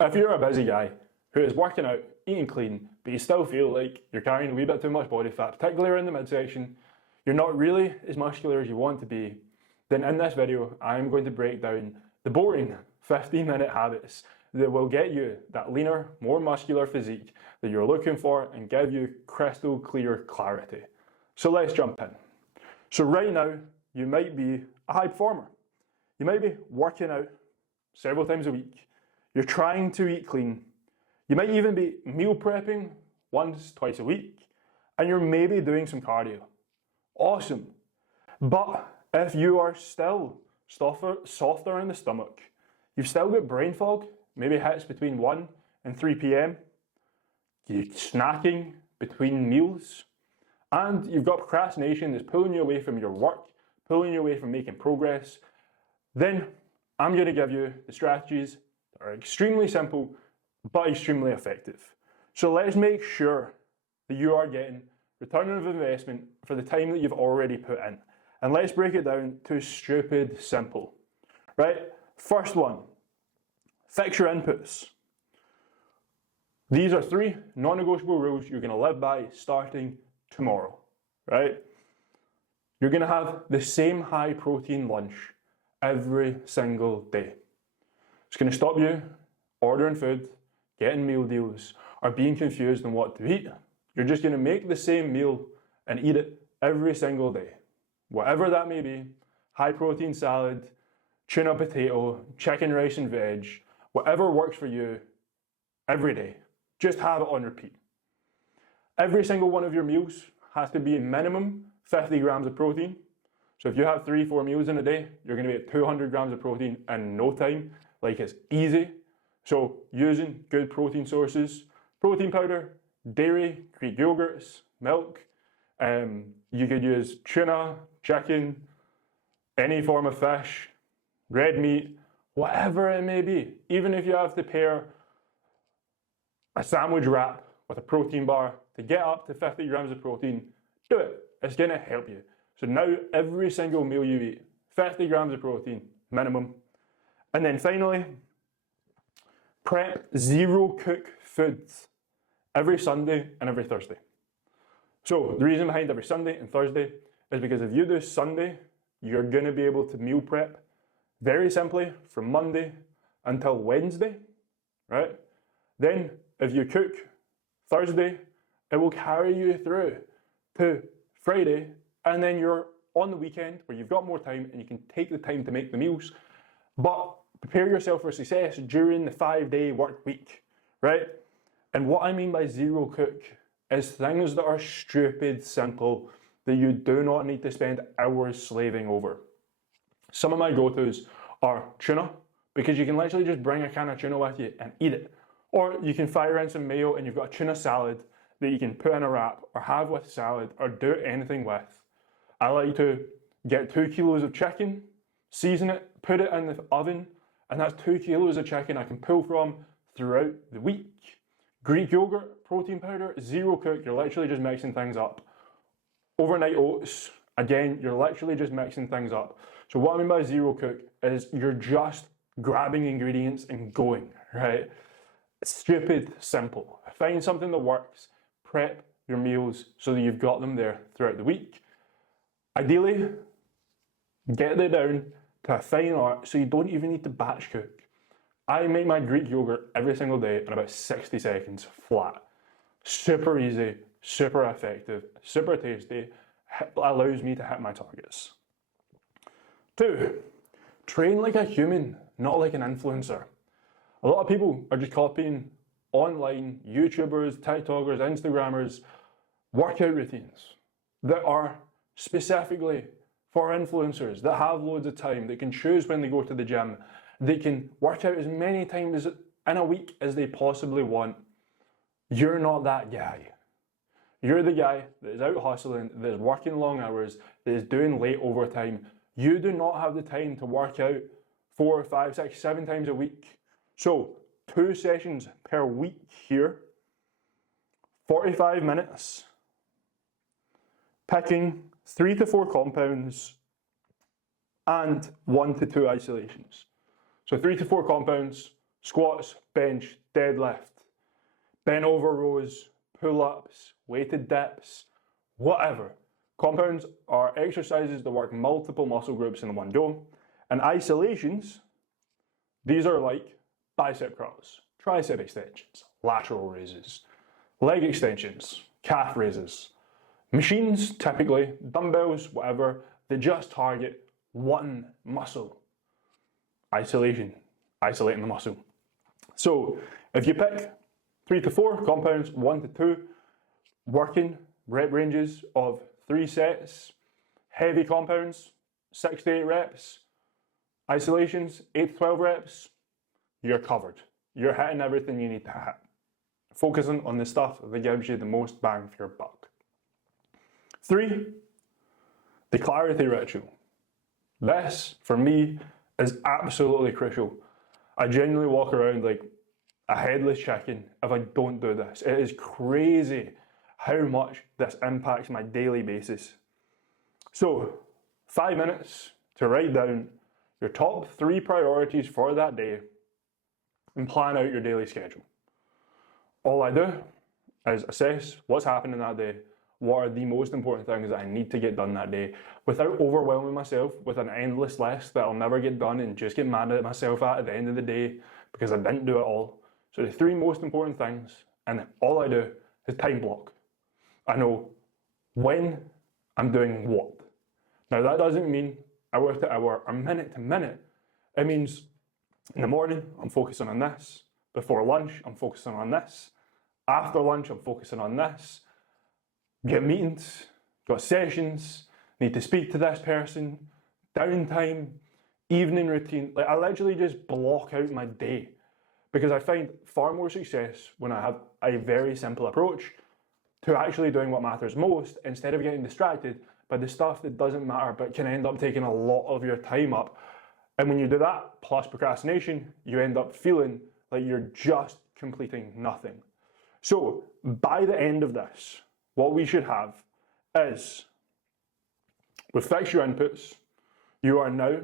If you're a busy guy who is working out, eating clean, but you still feel like you're carrying a wee bit too much body fat, particularly around the midsection, you're not really as muscular as you want to be, then in this video, I'm going to break down the boring 15-minute habits that will get you that leaner, more muscular physique that you're looking for and give you crystal clear clarity. So let's jump in. So right now, you might be a high performer. You might be working out several times a week. You're trying to eat clean. You might even be meal prepping once, twice a week, and you're maybe doing some cardio. Awesome. But if you are still softer in the stomach, you've still got brain fog, maybe hits between 1 and 3 p.m, you're snacking between meals, and you've got procrastination that's pulling you away from your work, pulling you away from making progress, then I'm going to give you the strategies that are extremely simple but extremely effective. So let's make sure that you are getting return on investment for the time that you've already put in. And let's break it down to stupid simple. Right? First one, fix your inputs. These are 3 non-negotiable rules you're going to live by starting tomorrow. Right? You're going to have the same high protein lunch every single day. It's going to stop you ordering food, getting meal deals, or being confused on what to eat. You're just going to make the same meal and eat it every single day. Whatever that may be, high protein salad, tuna potato, chicken rice and veg, whatever works for you every day. Just have it on repeat. Every single one of your meals has to be a minimum 50 grams of protein. So if you have 3-4 meals in a day, you're going to be at 200 grams of protein in no time. Like, it's easy. So using good protein sources, protein powder, dairy, Greek yogurts, milk. You could use tuna, chicken, any form of fish, red meat, whatever it may be. Even if you have to pair a sandwich wrap with a protein bar to get up to 50 grams of protein, do it. It's going to help you. So now every single meal you eat, 50 grams of protein, minimum. And then finally, prep zero cook foods every Sunday and every Thursday. So the reason behind every Sunday and Thursday is because if you do Sunday, you're going to be able to meal prep very simply from Monday until Wednesday, right? Then if you cook Thursday, it will carry you through to Friday, and then you're on the weekend where you've got more time and you can take the time to make the meals, but prepare yourself for success during the 5-day work week, right? And what I mean by zero cook is things that are stupid simple that you do not need to spend hours slaving over. Some of my go-tos are tuna, because you can literally just bring a can of tuna with you and eat it. Or you can fire in some mayo and you've got a tuna salad that you can put in a wrap or have with salad or do anything with. I like to get 2 kilos of chicken, season it, put it in the oven, and that's 2 kilos of chicken I can pull from throughout the week. Greek yogurt, protein powder, zero cook, you're literally just mixing things up. Overnight oats, again, you're literally just mixing things up. So what I mean by zero cook is you're just grabbing ingredients and going, right? Stupid simple. Find something that works, prep your meals so that you've got them there throughout the week. Ideally, get it down to a fine art so you don't even need to batch cook. I make my Greek yogurt every single day in about 60 seconds flat. Super easy, super effective, super tasty, allows me to hit my targets. 2, train like a human, not like an influencer. A lot of people are just copying online YouTubers, TikTokers, Instagrammers workout routines that are specifically for influencers that have loads of time, that can choose when they go to the gym, they can work out as many times in a week as they possibly want. You're not that guy. You're the guy that is out hustling, that is working long hours, that is doing late overtime. You do not have the time to work out 4, 5, 6, 7 times a week. So 2 sessions per week here, 45 minutes, picking 3 to 4 compounds and 1 to 2 isolations. So 3 to 4 compounds, Squats, bench, deadlift, bent over rows, pull-ups, weighted dips, whatever. Compounds are exercises that work multiple muscle groups in one go, and isolations, these are like bicep curls, tricep extensions, lateral raises, leg extensions, calf raises. Machines, typically, dumbbells, whatever, they just target one muscle. Isolation, isolating the muscle. So if you pick 3 to 4 compounds, 1 to 2, working rep ranges of 3 sets, heavy compounds, 6 to 8 reps, isolations, 8 to 12 reps, you're covered. You're hitting everything you need to hit. Focusing on the stuff that gives you the most bang for your buck. 3, the clarity ritual. This, for me, is absolutely crucial. I genuinely walk around like a headless chicken if I don't do this. It is crazy how much this impacts my daily basis. So, 5 minutes to write down your top 3 priorities for that day and plan out your daily schedule. All I do is assess what's happening that day, what are the most important things that I need to get done that day, without overwhelming myself with an endless list that I'll never get done and just get mad at myself at the end of the day because I didn't do it all. So the 3 most important things, and all I do is time block. I know when I'm doing what. Now that doesn't mean hour to hour or minute to minute. It means in the morning, I'm focusing on this. Before lunch, I'm focusing on this. After lunch, I'm focusing on this. Get meetings, got sessions, need to speak to this person, downtime, evening routine. Like I literally just block out my day because I find far more success when I have a very simple approach to actually doing what matters most instead of getting distracted by the stuff that doesn't matter but can end up taking a lot of your time up. And when you do that, plus procrastination, you end up feeling like you're just completing nothing. So by the end of this, what we should have is, with fixed your inputs, you are now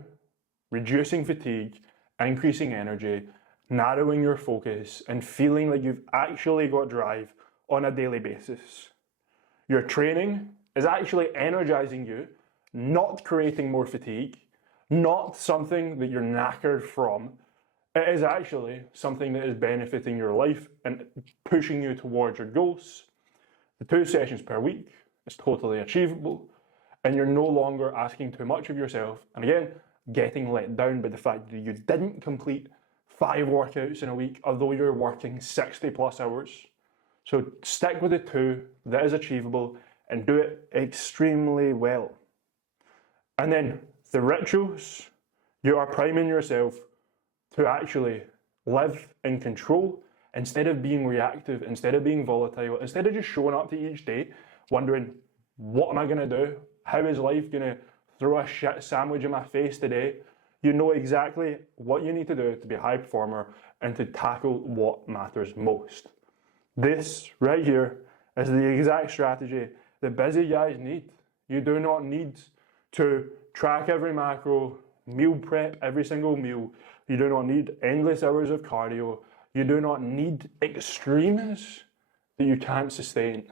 reducing fatigue, increasing energy, narrowing your focus, and feeling like you've actually got drive on a daily basis. Your training is actually energizing you, not creating more fatigue, not something that you're knackered from. It is actually something that is benefiting your life and pushing you towards your goals. The 2 sessions per week is totally achievable, and you're no longer asking too much of yourself. And again, getting let down by the fact that you didn't complete 5 workouts in a week, although you're working 60 plus hours. So stick with the 2 that is achievable and do it extremely well. And then the rituals, you are priming yourself to actually live in control instead of being reactive, instead of being volatile, instead of just showing up to each day wondering, what am I going to do? How is life going to throw a shit sandwich in my face today? You know exactly what you need to do to be a high performer and to tackle what matters most. This right here is the exact strategy that busy guys need. You do not need to track every macro, meal prep every single meal. You do not need endless hours of cardio. You do not need extremes that you can't sustain.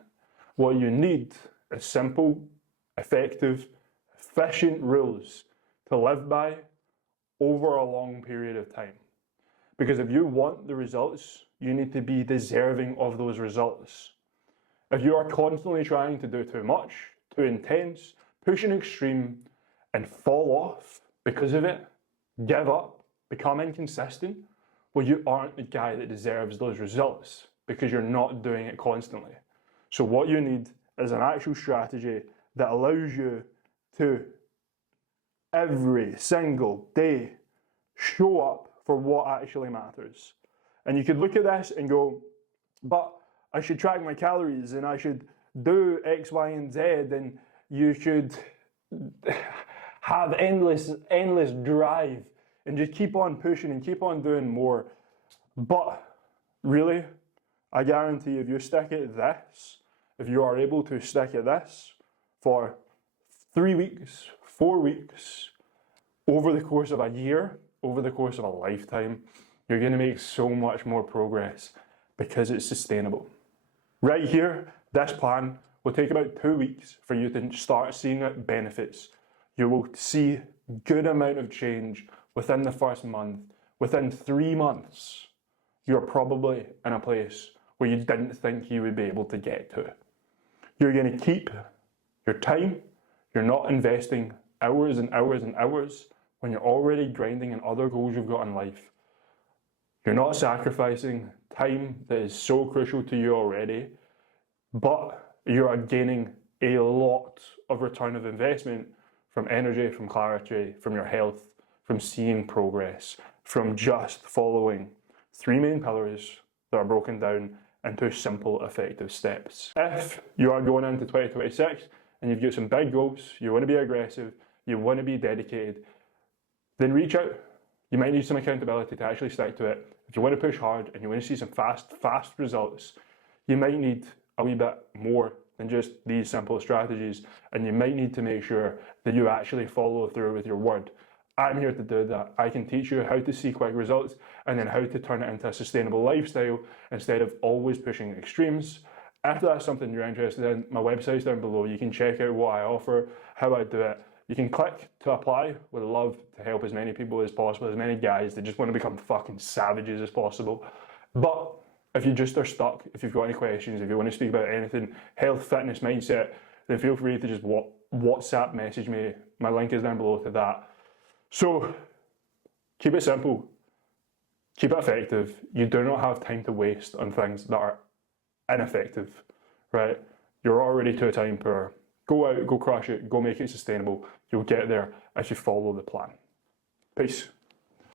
What you need is simple, effective, efficient rules to live by over a long period of time. Because if you want the results, you need to be deserving of those results. If you are constantly trying to do too much, too intense, push an extreme, and fall off because of it, give up, become inconsistent, well, you aren't the guy that deserves those results because you're not doing it constantly. So what you need is an actual strategy that allows you to every single day show up for what actually matters. And you could look at this and go, but I should track my calories and I should do X, Y, and Z, and you should have endless drive and just keep on pushing and keep on doing more. But really, I guarantee if you stick at this, if you are able to stick at this for 3 weeks, 4 weeks, over the course of a year, over the course of a lifetime, you're going to make so much more progress because it's sustainable. Right here, this plan will take about 2 weeks for you to start seeing its benefits. You will see good amount of change within the first month. Within 3 months, you're probably in a place where you didn't think you would be able to get to. You're going to keep your time. You're not investing hours and hours and hours when you're already grinding in other goals you've got in life. You're not sacrificing time that is so crucial to you already, but you are gaining a lot of return of investment from energy, from clarity, from your health, from seeing progress, from just following 3 main pillars that are broken down into simple, effective steps. If you are going into 2026 and you've got some big goals, you want to be aggressive, you want to be dedicated, then reach out. You might need some accountability to actually stick to it. If you want to push hard and you want to see some fast results, you might need a wee bit more than just these simple strategies, and you might need to make sure that you actually follow through with your word. I'm here to do that. I can teach you how to see quick results and then how to turn it into a sustainable lifestyle instead of always pushing extremes. If that's something you're interested in, my website's down below. You can check out what I offer, how I do it. You can click to apply. Would love to help as many people as possible, as many guys that just want to become fucking savages as possible. But if you just are stuck, if you've got any questions, if you want to speak about anything, health, fitness, mindset, then feel free to just WhatsApp message me. My link is down below to that. So, keep it simple, keep it effective. You do not have time to waste on things that are ineffective, right? You're already too time poor. Go out, go crush it, go make it sustainable. You'll get there if you follow the plan. Peace.